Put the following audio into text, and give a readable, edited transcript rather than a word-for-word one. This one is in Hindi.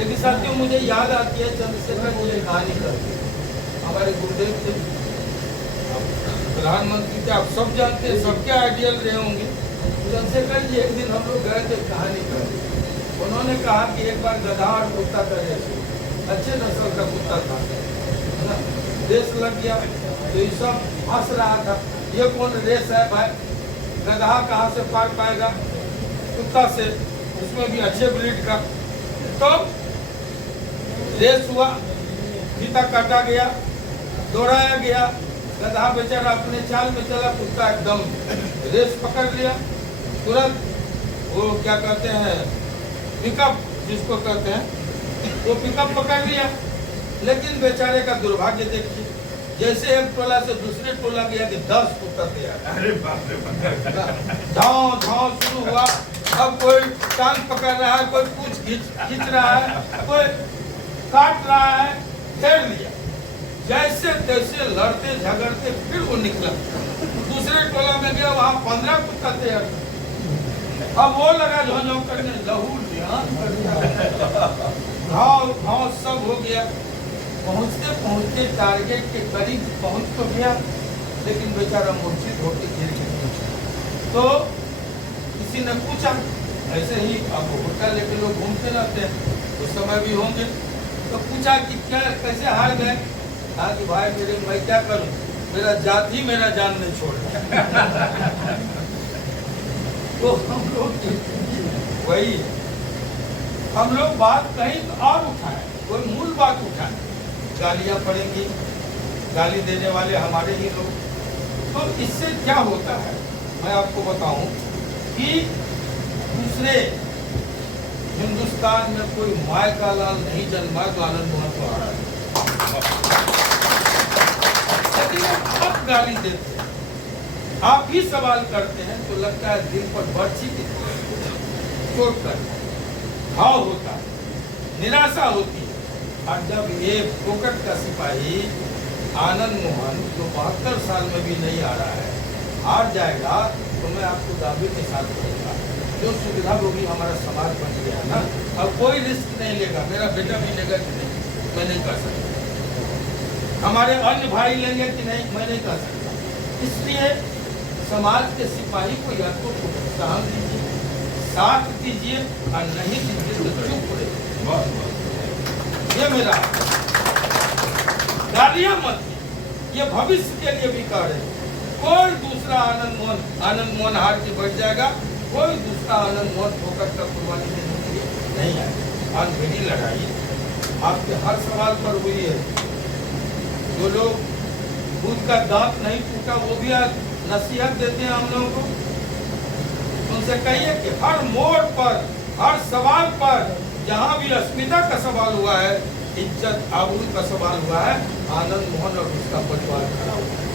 लेकिन साथियों मुझे याद आती है चंद्रशेखर जी ने कहानी करते हमारे गुरुदेव थे, प्रधानमंत्री थे, आप सब जानते हैं, सबके आइडियल रहे होंगे। चंद्रशेखर जी एक दिन हम लोग गए थे कहानी करते, उन्होंने कहा कि एक बार गधा और कुत्ता का रेस हुआ, अच्छे नस्ल का कुत्ता था ना, रेस लग गया तो ये सब हंस रहा था, ये कौन रेस है भाई, गधा कहाँ से पार पाएगा कुत्ता से, उसमें भी अच्छे ब्रीड का। तो रेस हुआ, फीता काटा गया, दौड़ाया गया, गधा बेचारा अपने चाल में चला, कुत्ता एकदम रेस पकड़ लिया, तुरंत वो क्या कहते हैं पिकअप जिसको कहते हैं, वो पिकअप पकड़ लिया। लेकिन बेचारे का दुर्भाग्य देखिए, जैसे एक टोला से दूसरे टोला गया कि 10 कुत्ता तैयार। अरे बाप रे, धाव धाव शुरू हुआ। अब कोई टांग पकड़ रहा है, कोई पूछ खींच रहा है, कोई काट रहा है, घेर लिया। जैसे तैसे लड़ते झगड़ते फिर वो निकला, दूसरे टोला में गया, वहाँ 15 कुत्ता तैयार। अब वो लगा झोंझों करने, लहू घाव सब हो गया। पहुँचते पहुँचते टारगेट के करीब पहुँच तो गया, लेकिन बेचारा मूर्छित होकर गिर गया। तो किसी ने पूछा, ऐसे ही अब होटल लेके लोग घूमते रहते हैं, उस समय भी होंगे, तो पूछा कि क्या कैसे हार गए। कहा कि भाई मेरे मैं क्या करूं, मेरा जात ही मेरा जान नहीं छोड़। तो हम लोग वही हम लोग बात कहीं और उठाए, कोई मूल बात उठाए, गालियां पड़ेंगी, गाली देने वाले हमारे ही लोग। तो इससे क्या होता है मैं आपको बताऊं कि दूसरे हिंदुस्तान में कोई माय का लाल नहीं जन्मा तो आनंद मोहन को आ रहा है, लेकिन आप गाली देते हैं, आप ही सवाल करते हैं तो लगता है दिल पर बर्छी की चोट कर घाव होता है, निराशा होती है। और जब ये फोकट का सिपाही आनंद मोहन जो 72 साल में भी नहीं आ रहा है हार जाएगा, तो मैं आपको दावे के साथ कहूँगा जो सुविधा होगी, हमारा समाज बन गया ना, अब कोई रिस्क नहीं लेगा, मेरा बेटा भी लेगा कि नहीं मैं नहीं कर सकता, हमारे अन्य भाई लेंगे कि नहीं मैं नहीं कर सकता। इसलिए समाज के सिपाही को या तो प्रोत्साहन दीजिए, साथ दीजिए, और नहीं दीजिए तो चुप रहिए। ये मेरा गालियां मत, ये भविष्य के लिए भी कह रहे हैं। कोई दूसरा आनंद मोहन हार के बैठ जाएगा, कोई दूसरा आनंद मोहन फोकट का कुर्बानी देने के लिए नहीं आएगा। अंधेरी लड़ाई आपके हर सवाल पर हुई है। जो लोग दूध का दांत नहीं टूटा वो भी आज नसीहत देते हैं हम लोगों को, उनसे कहिए कि हर मोड़ पर, हर सवाल पर, जहाँ भी अस्मिता का सवाल हुआ है, इज्जत आबरू का सवाल हुआ है, आनंद मोहन और उसका परिवार खड़ा हुआ है।